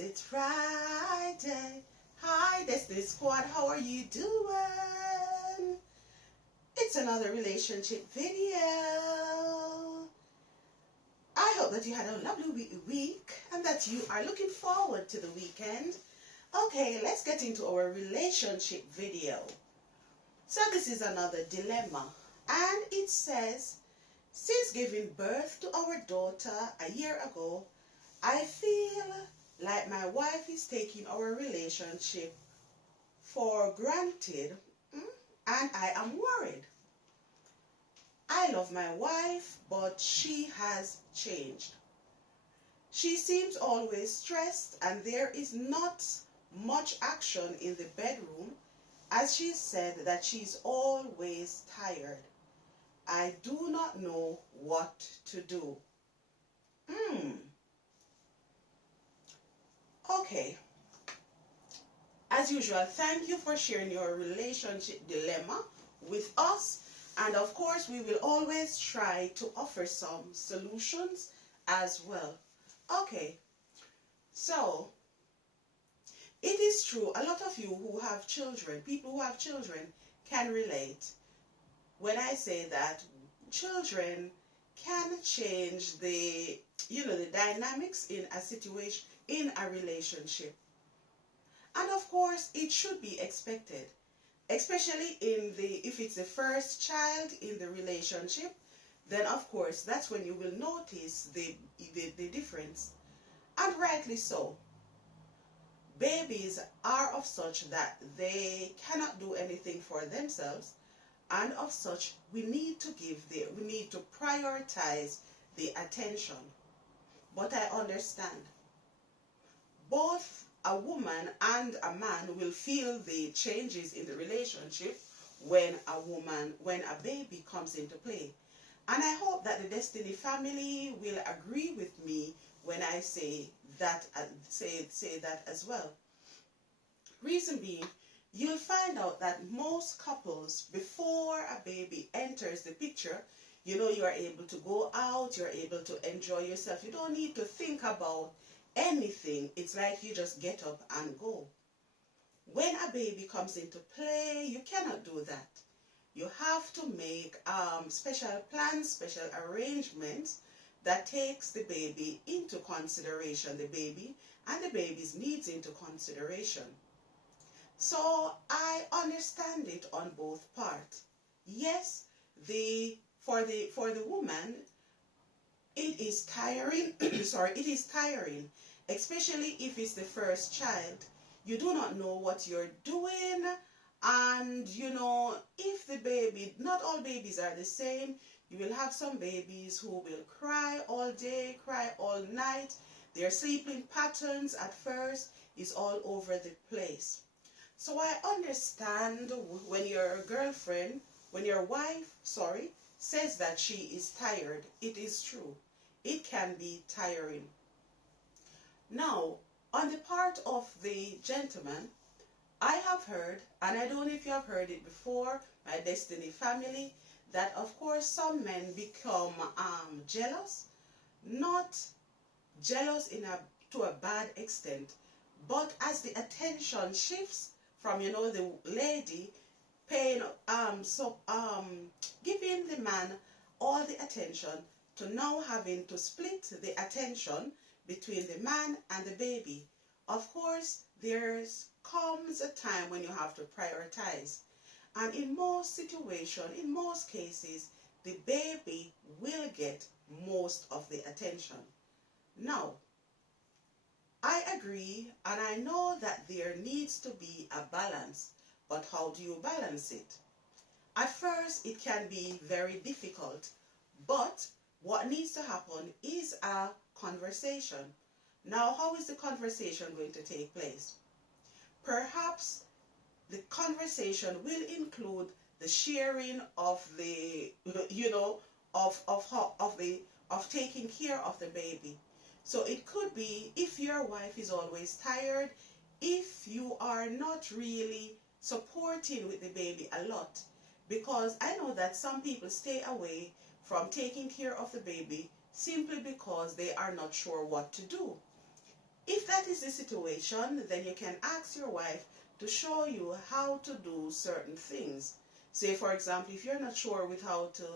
it's Friday. Hi, Destiny Squad, how are you doing? It's another relationship video. I hope that you had a lovely week and that you are looking forward to the weekend. Okay, let's get into our relationship video. So this is another dilemma, and it says, since giving birth to our daughter a year ago, I feel like my wife is taking our relationship for granted, and I am worried. I love my wife, but she has changed. She seems always stressed, and there is not much action in the bedroom, as she said that she's always tired. I do not know what to do. Okay. As usual, thank you for sharing your relationship dilemma with us. And of course, we will always try to offer some solutions as well. Okay. So, it is true, a lot of you who have children, people who have children, can relate when I say that children can change the dynamics in a situation, in a relationship. And of course, it should be expected, especially if it's the first child in the relationship. Then of course, that's when you will notice the difference. And rightly so. Babies are of such that they cannot do anything for themselves, and of such we need to prioritize the attention. But I understand both a woman and a man will feel the changes in the relationship when a baby comes into play. And I hope that the Destiny family will agree with me when I say that as well. Reason being, you'll find out that most couples, before a baby enters the picture, you are able to go out, you're able to enjoy yourself. You don't need to think about anything. It's like you just get up and go. When a baby comes into play, you cannot do that. You have to make special plans, special arrangements that takes the baby into consideration, the baby and the baby's needs into consideration. So I understand it on both parts. Yes, for the woman, it is tiring. Sorry, it is tiring, especially if it's the first child. You do not know what you're doing, and if the baby, not all babies are the same. You will have some babies who will cry all day, cry all night. Their sleeping patterns at first is all over the place. So I understand when your wife, says that she is tired. It is true. It can be tiring. Now, on the part of the gentleman, I have heard, and I don't know if you have heard it before, my Destiny family, that of course some men become jealous. Not jealous to a bad extent, but as the attention shifts from the lady paying giving the man all the attention to now having to split the attention between the man and the baby. Of course, there comes a time when you have to prioritize. And in most situations, in most cases, the baby will get most of the attention. Now, I agree, and I know that there needs to be a balance, but how do you balance it? At first, it can be very difficult, but what needs to happen is a conversation. Now, how is the conversation going to take place? Perhaps the conversation will include the sharing of the, of taking care of the baby. So it could be, if your wife is always tired, if you are not really supporting with the baby a lot, because I know that some people stay away from taking care of the baby simply because they are not sure what to do. If that is the situation, then you can ask your wife to show you how to do certain things. Say, for example, if you're not sure with how to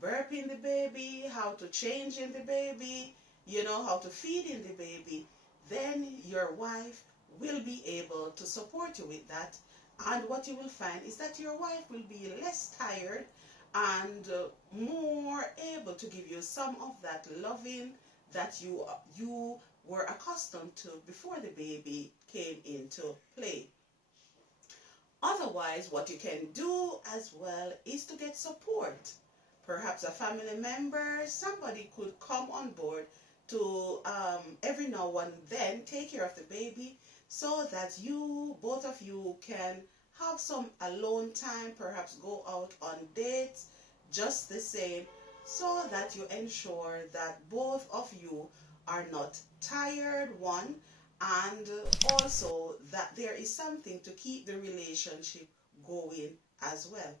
burp in the baby, how to change in the baby, you know, how to feed in the baby, then your wife will be able to support you with that. And what you will find is that your wife will be less tired and more able to give you some of that loving that you were accustomed to before the baby came into play. Otherwise, what you can do as well is to get support. Perhaps a family member, somebody could come on board to every now and then take care of the baby so that you, both of you, can have some alone time, perhaps go out on dates just the same, so that you ensure that both of you are not tired, one, and also that there is something to keep the relationship going as well.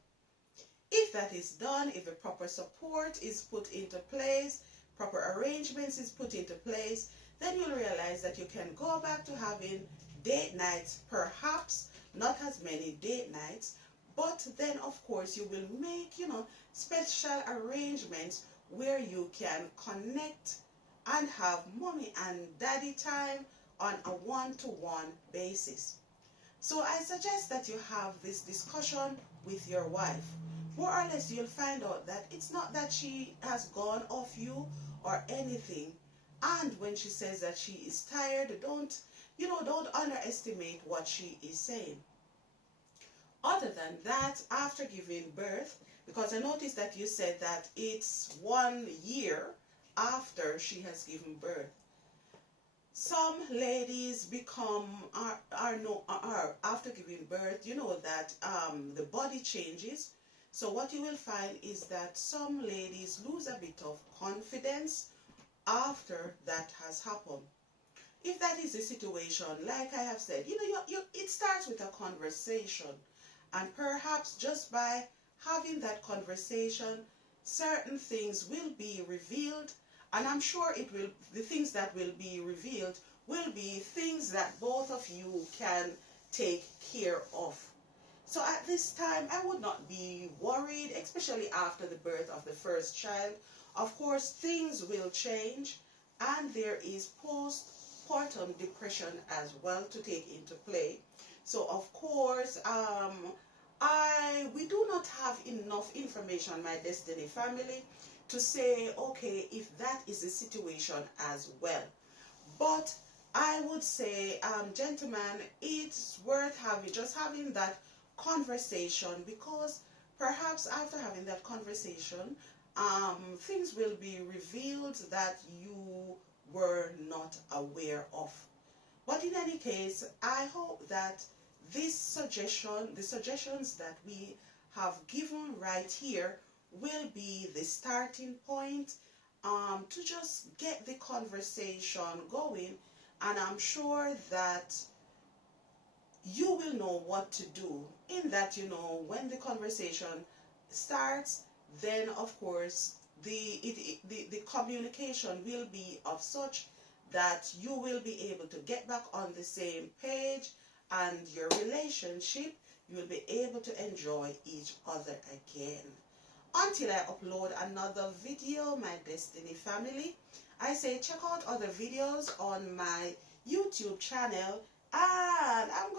If that is done, if the proper support is put into place, proper arrangements is put into place, then you'll realize that you can go back to having date nights, perhaps not as many date nights, but then of course you will make, you know, special arrangements where you can connect and have mommy and daddy time on a one-to-one basis. So I suggest that you have this discussion with your wife. More or less, you'll find out that it's not that she has gone off you or anything. And when she says that she is tired, don't underestimate what she is saying. Other than that, after giving birth, because I noticed that you said that it's 1 year after she has given birth. Some ladies are after giving birth, you know that the body changes. So what you will find is that some ladies lose a bit of confidence after that has happened. If that is the situation, like I have said, it starts with a conversation. And perhaps just by having that conversation, certain things will be revealed. And I'm sure the things that will be revealed will be things that both of you can take care of. So at this time, I would not be worried, especially after the birth of the first child. Of course, things will change, and there is postpartum depression as well to take into play. So of course, we do not have enough information, my Destiny family, to say, okay, if that is the situation as well. But I would say, gentlemen, it's worth having that conversation, because perhaps after having that conversation, things will be revealed that you were not aware of. But in any case, I hope that the suggestions that we have given right here will be the starting point to just get the conversation going, and I'm sure that you will know what to do, in that, when the conversation starts, then of course the communication will be of such that you will be able to get back on the same page, and your relationship, you will be able to enjoy each other again. Until I upload another video, my Destiny family, I say check out other videos on my YouTube channel, and I'm